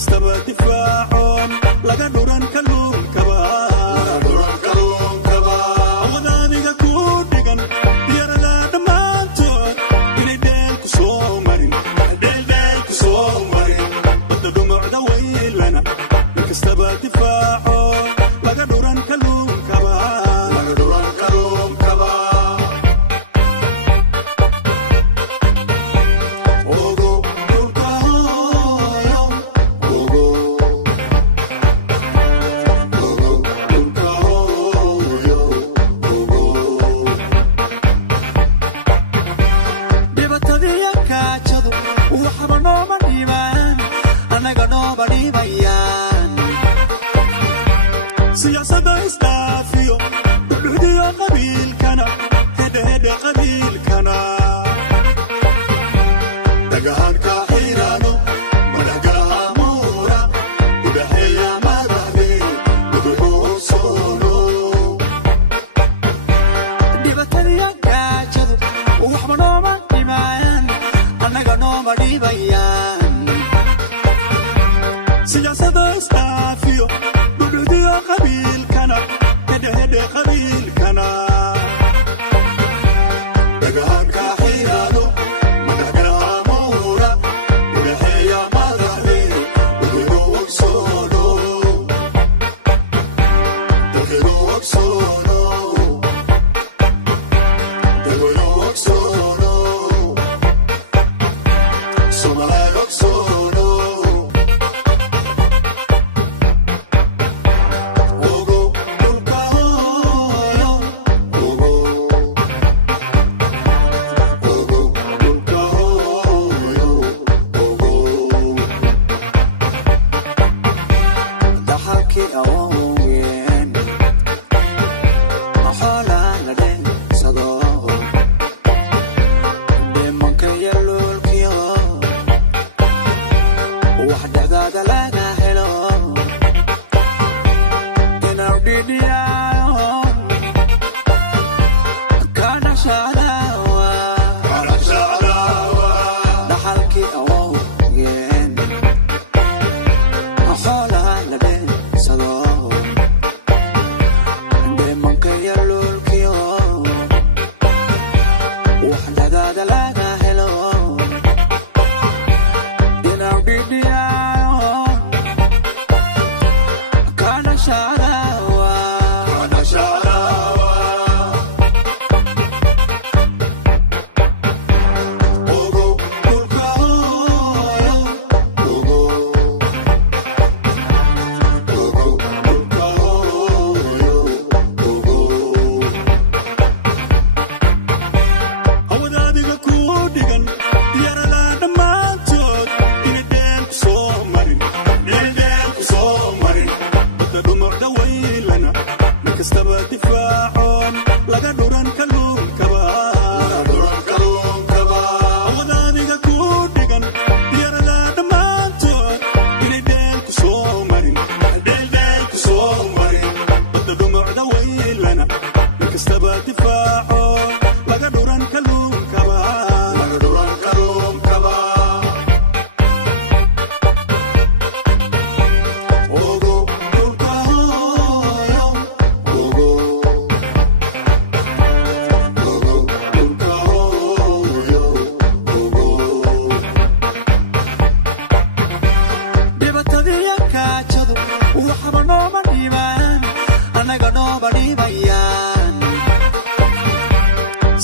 kastaba difaacoon laga dhuran kalluun kaba wadaniga ku dhigan yarada dhammaantood inay deel ku soo marin wadda dhumucda waylana kastaba difaacoon laga dhuran kalluun kaba siyaasadda isdhaafiyo dhuxdiyo qabiilkana hedhe qabiilkana dagahanka xiiraano madhagaha muura udhaxeeya madaxde uduxuu soono dhibatadiya gaajadu waxba nooma dhimayaan annaga nooma dhibayaan siyaasadda isdhaafiyo dhuxdiyo qabiilkana hedhe qabiilkana dagahanka xiiraano madhagaha muura udhaxeeya madaxde uduxuu soono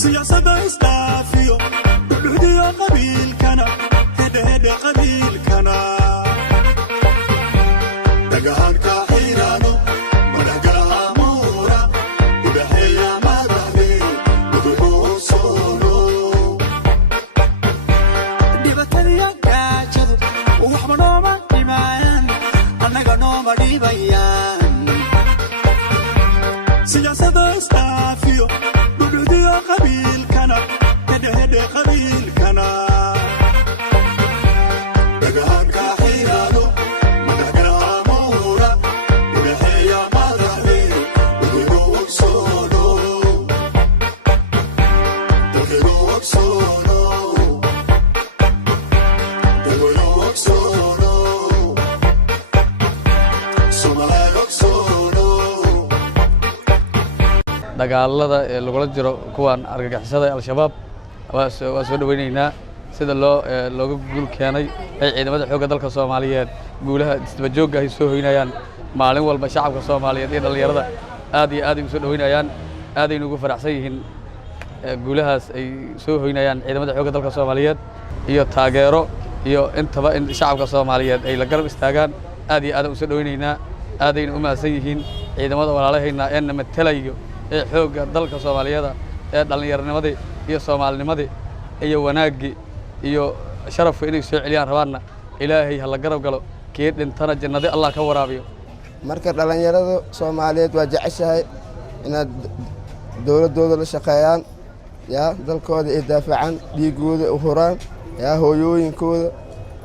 siyaasadda isdhaafiyo dhuxdiyo qabiilkana hedhe qabiilkana dagahanka xiiraano madhagaha muura udhaxeeya madaxde uduxuu soono dhibatadiya gaajadu waxba nooma dhimayaan annaga nooma dhibayaan siyaasadda isdhaafiyo dhuxdiyo qabiilkana hedhe qabiilkana dagahanka xiiraano madhagaha muura udhaxeeya madaxde uduxuu soono dagaalada ee lagula jiro kuwan argagixisada al-shabaab waa soo dhaweynaynaa sida looga guul keenay ay ciidamada xoogga dalka Soomaaliyeed guulaha isdaba joogga ay soo hoynayaan maalin walba shacabka Soomaaliyeed iyo dhalinyarada aad iyo aad u soo dhaweynayaan aad ay ugu faraxsan yihiin guulahaas ay soo hoynayaan ciidamada xoogga dalka Soomaaliyeed iyo taageero iyo intaba in shacabka Soomaaliyeed ay la garab istaagaan aad iyo aad u soo dhaweynaynaa aad ay u mahadsan yihiin ciidamada walaalahayna ee namatalayo ee xoogga dalka Soomaaliyeed ee dhalinyaranimada iyo Soomaalinimadii iyo wanaagii iyo sharafka inay soo celiyaan rabaana ilaahay ha la garab galo kii dhintana jannada Allah ka waraabiyo marka dhalinyarada Soomaaliyeed waa jeceshahay inaad dawladooda la shaqeeyaan dalkooda ay daafacaan dhiigooda u huraan hooyooyinkooda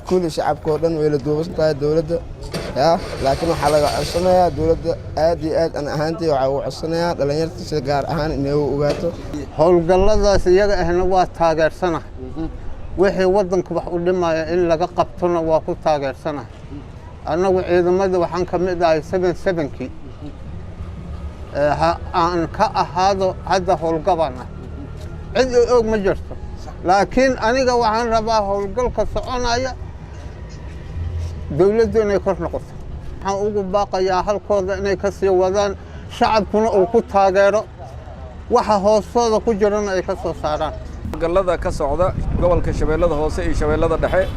kulli shacabkoodan way la duubantahay dawladda laakiin waxa laga codsanayaa dawladda aad iyo aad aan ahaantii waxa uu codsanayaa dhalinyarta si gaar ahaan inay u ogaato howlgalladaas iyaga ahna waa taageersanahay wixii wadanka wax u dhimaya in laga qabtona waa ku taageersanahay annagu ciidamada waxaan ka mid ahay 77kii aan ka ahaado hadda howlgabana cid og ma jirto laakiin aniga waxaan rabaa howlgalka soconaya dawladdu inay kor noqoto waxaan ugu baaqayaa halkooda inay ka sii wadaan shacabkuna uu ku taageero waxa hoostooda ku jirana ay ka soo saaraan howlgallada ka socda gobolka Shabeellada Hoose iyo Shabeellada Dhexe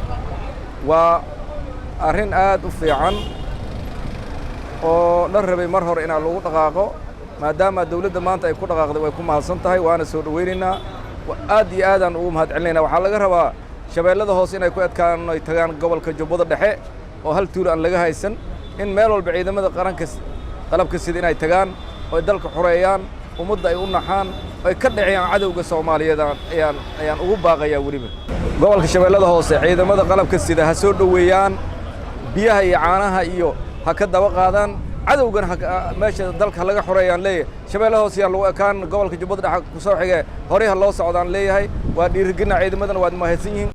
waa arrin aad u fiican oo la rabay mar hore in lagu dhaqaaqo maadaama dawladda maanta ay ku dhaqaaqday way ku mahadsan tahay waana soo dhaweynaynaa aad iyo aad aan ugu mahadcelinaynaa waxaa laga rabaa Shabeellada Hoose inay ku adkaan ay tagaan gobolka Jubbada Dhexe oo hal tuur aan laga haysan in meel walba ciidamada qaranka qalabka sida inay tagaan oo dalka xoreeyaan ummadda ay u naxaan ay ka dhacayaan cadawga Soomaaliyeed ayaan ugu baaqayaa wariba gobolka Shabeellada Hoose ciidamada qalabka sida ha soo dhaweeyaan biyaha iyo caanaha iyo ha ka daba qaadaan cadawgan meesha dalka laga xoreeyaan leeyahay Shabeellada Hoose yaa lagu ekaan gobolka Jubbada Dhexe ku soo xigay hore ha loo socdaan leeyahay waa dhiirigelin ciidamadan waa mahadsan yihiin